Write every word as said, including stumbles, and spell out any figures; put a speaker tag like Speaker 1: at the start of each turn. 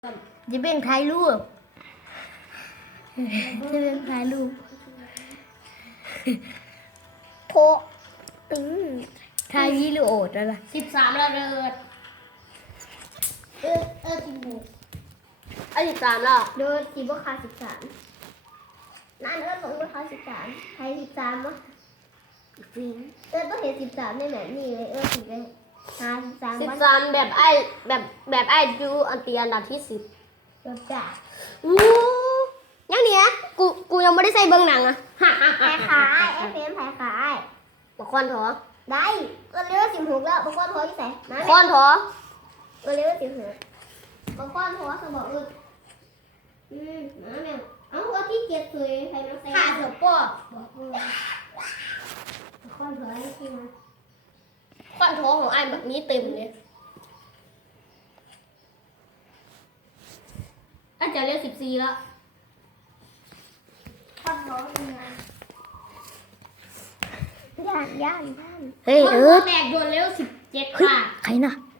Speaker 1: จะเป็นถ่ายรูปจะเป็นถ่ายรูปโทอืมถ่ายวิดีโอแล้วล่ะ
Speaker 2: สิบสามระเบิดเออเออสิบหกอันสิบสามแล้ว
Speaker 1: โดนสีบวกคาสิบสามนั่นก็ลงบวกคาสิบสามใครสิบสามวะจริงเออต้องเห็นสิบสามในแบบนี้เลยเออสิบเลยหาสิบสาม
Speaker 2: สิบสามแบบไอ้แบบแบบไอ้ดูอันตีอันดับที่สิบ
Speaker 1: จบจ้ะ
Speaker 2: อู้ยังเนี้ยกูกูยังไม่ได้ใส่เบิ้งหนังอ่ะฮ่าฮ่า
Speaker 1: แพ้
Speaker 2: ฮ่า
Speaker 1: ขายไอ้เฟรมแพ้ขาย
Speaker 2: บอกคอนถอ
Speaker 1: ได้ก็เลี้ยวสิบหกแล้วบางคนโทรที่ไหนมา
Speaker 2: คอนถอ
Speaker 1: ก็เลี้ยวสิบหกบางคนโทรเขาบอกเอออืมมาแม่เอาว่าที่เกียรติเคยใครมาใส่ขาดหัวปอกบอกเออบางคนโทรให้ที่มา
Speaker 2: คอนถอของไอ้แบบนี้เต็มเลยอาจจะเรียกสิบสี่แล้ว
Speaker 1: คอนโทรเป็นไงย่านย่านย่าน
Speaker 2: เฮ้ยเออแตกโดนเร็วสิบเจ็ดค่ะ
Speaker 1: ใครน่ะ